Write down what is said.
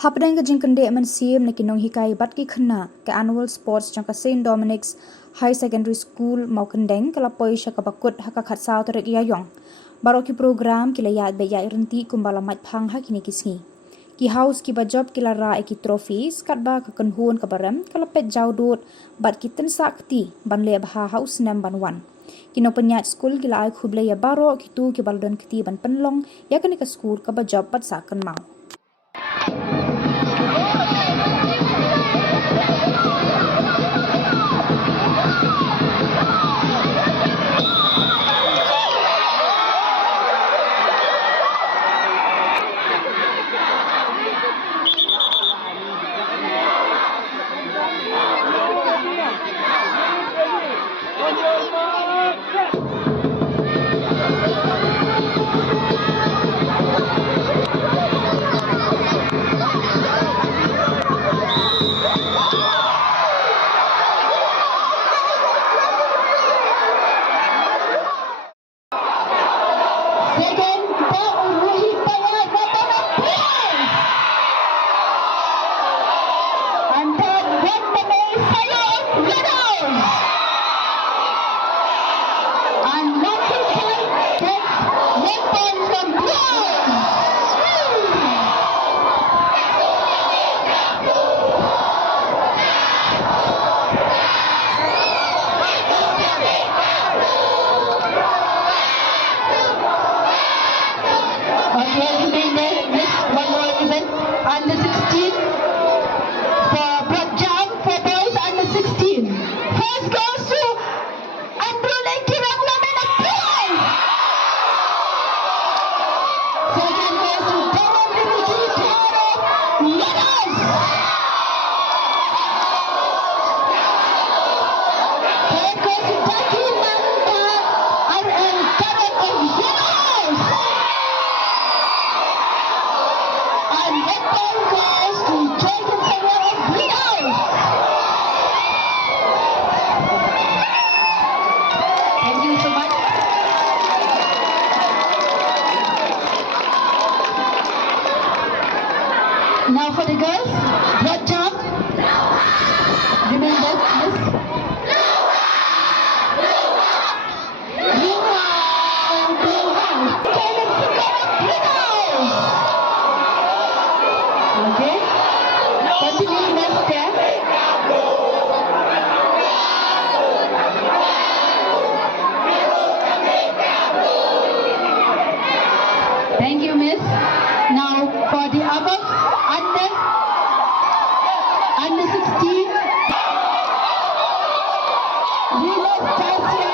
Hapdeng ka jingkande man siem na kinong hikai bat ki khna ke annual sports jang ka Saint Dominic'S High Secondary School Mawkyndeng kala poi sha ka bakut haka khat saw tere ya yong baro ki program kila ya be ya irenti kumbala mat phang ha kini kisngi ki house ki ba job kila ra e ki trophies kat ba ka kanhun ka baram kala pet jaw dot bat ki tin sakti ban le ba house nam ban wan kino penyat school kila ai khuble ya baro ki tu ki baldon kiti ban penlong ya kani ka school ka ba job bat sa kan mau under 16 for broad jump for boys under 16. First goes to Andruleng Kirang Laman of Prize. Second goes to Tara Rinji Tara Ladas. Third goes to Daki Nanda R.L. Karan of Yellows. And that one goes to Jacob Samuel of Green House. Thank you so much. Now for the girls, broad jump. Remember this? Blue House. Caleb Sikar of Green House. Okay. Continue next step. Thank you, Miss. Now for the above under 16. Relax, Tasia,